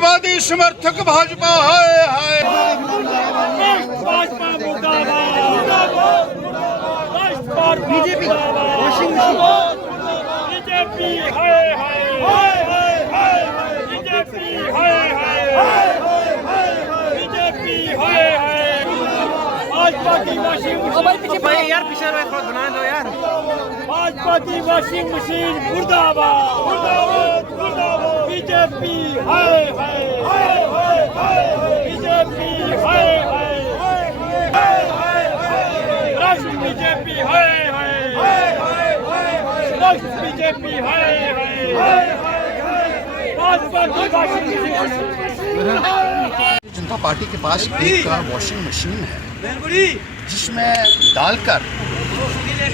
आतंकवादी समर्थक भाजपा हाय हाय। BJP washing BJP हाय हाय BJP हाय हाय BJP हाय हाय भाजपा की वॉशिंग मशीन यार पीछे थोड़ा बना दो यार। भाजपा की वॉशिंग मशीन मुर्दाबाद मुर्दाबाद मुर्दाबाद बीजेपी हाय हाय बीजेपी हाय हाय राष्ट्र बीजेपी हाय हाय राष्ट्र बीजेपी हाय हाय भाजपा की वॉशिंग मशीन। जनता पार्टी के पास एक वॉशिंग मशीन है जिसमें डालकर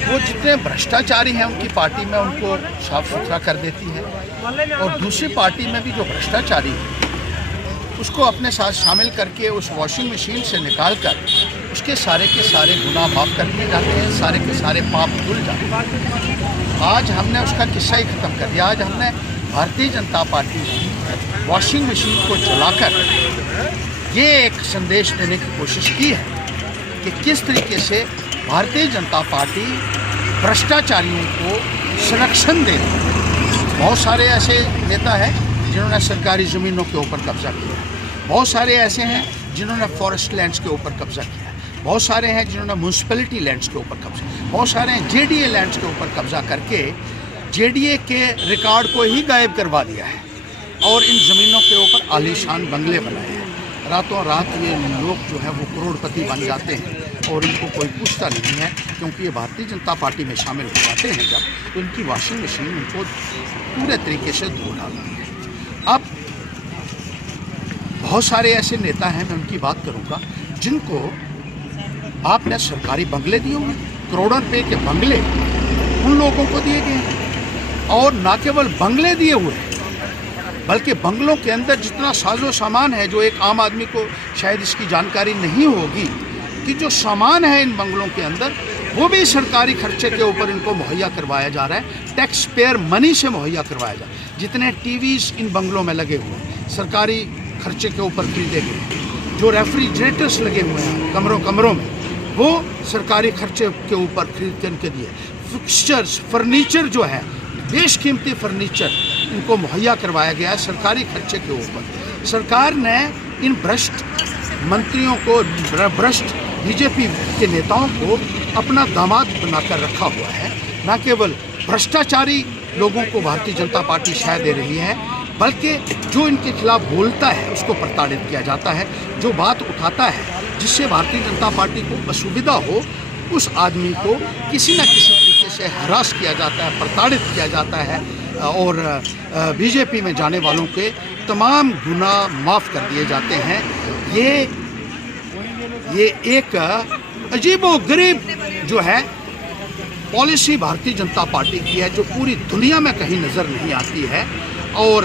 वो जितने भ्रष्टाचारी हैं उनकी पार्टी में उनको साफ सुथरा कर देती है, और दूसरी पार्टी में भी जो भ्रष्टाचारी है उसको अपने साथ शामिल करके उस वॉशिंग मशीन से निकालकर उसके सारे के सारे गुनाह माफ़ कर दिए जाते हैं, सारे के सारे पाप धुल जाते हैं। आज हमने उसका किस्सा ही ख़त्म कर दिया। आज हमने भारतीय जनता पार्टी की वॉशिंग मशीन को जलाकर ये एक संदेश देने की कोशिश की है कि किस तरीके से भारतीय जनता पार्टी भ्रष्टाचारियों को संरक्षण दे रही है। बहुत सारे ऐसे नेता हैं जिन्होंने सरकारी ज़मीनों के ऊपर कब्जा किया, बहुत सारे ऐसे हैं जिन्होंने फॉरेस्ट लैंड्स के ऊपर कब्जा किया, बहुत सारे हैं जिन्होंने म्यूनसिपैलिटी लैंड्स के ऊपर कब्जा, बहुत सारे हैं जेडीए लैंड्स के ऊपर कब्जा करके जेडीए के रिकॉर्ड को ही गायब करवा दिया है और इन ज़मीनों के ऊपर आलीशान बंगले बनाए हैं। रातों रात ये लोग जो है वो करोड़पति बन जाते हैं और इनको कोई पूछता नहीं है, क्योंकि ये भारतीय जनता पार्टी में शामिल हो जाते हैं जब, तो इनकी वॉशिंग मशीन उनको पूरे तरीके से धो डालती है। अब बहुत सारे ऐसे नेता हैं, मैं उनकी बात करूंगा, जिनको आपने सरकारी बंगले दिए हुए, करोड़ों रुपए के बंगले उन लोगों को दिए गए हैं, और ना केवल बंगले दिए हुए हैं बल्कि बंगलों के अंदर जितना साजो सामान है, जो एक आम आदमी को शायद इसकी जानकारी नहीं होगी कि जो सामान है इन बंगलों के अंदर वो भी सरकारी खर्चे के ऊपर इनको मुहैया करवाया जा रहा है, टैक्स पेयर मनी से मुहैया करवाया जा रहा है। जितने टीवीज़ इन बंगलों में लगे हुए हैं सरकारी खर्चे के ऊपर खरीदे गए, जो रेफ्रिजरेटर्स लगे हुए हैं कमरों में वो सरकारी खर्चे के ऊपर खरीद कर इनके दिए, फिक्सचर्स फर्नीचर जो है बेशकीमती फर्नीचर इनको मुहैया करवाया गया है सरकारी खर्चे के ऊपर। सरकार ने इन भ्रष्ट मंत्रियों को, भ्रष्ट बीजेपी के नेताओं को अपना दामाद बनाकर रखा हुआ है। न केवल भ्रष्टाचारी लोगों को भारतीय जनता पार्टी शायद दे रही है, बल्कि जो इनके खिलाफ बोलता है उसको प्रताड़ित किया जाता है, जो बात उठाता है जिससे भारतीय जनता पार्टी को असुविधा हो उस आदमी को किसी न किसी तरीके से हरास किया जाता है, प्रताड़ित किया जाता है, और बीजेपी में जाने वालों के तमाम गुनाह माफ़ कर दिए जाते हैं। ये एक अजीबोगरीब जो है पॉलिसी भारतीय जनता पार्टी की है, जो पूरी दुनिया में कहीं नज़र नहीं आती है। और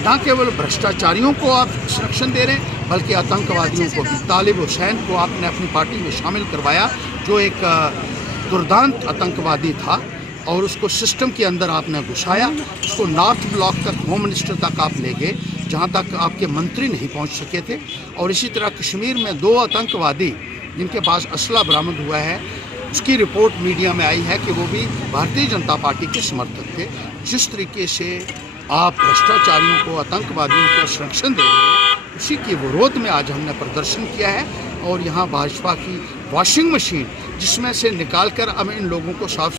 न केवल भ्रष्टाचारियों को आप संरक्षण दे रहे हैं बल्कि आतंकवादियों को भी। तालिब हुसैन को आपने अपनी पार्टी में शामिल करवाया, जो एक दुर्दांत आतंकवादी था, और उसको सिस्टम के अंदर आपने घुसाया, उसको नॉर्थ ब्लॉक तक, होम मिनिस्टर तक आप ले गए जहाँ तक आपके मंत्री नहीं पहुँच सके थे। और इसी तरह कश्मीर में 2 आतंकवादी जिनके पास असला बरामद हुआ है, उसकी रिपोर्ट मीडिया में आई है कि वो भी भारतीय जनता पार्टी के समर्थक थे। जिस तरीके से आप भ्रष्टाचारियों को, आतंकवादियों को संरक्षण दे रहे हैं, उसी के विरोध में आज हमने प्रदर्शन किया है। और यहाँ भाजपा की वॉशिंग मशीन जिसमें से निकालकर अब इन लोगों को साफ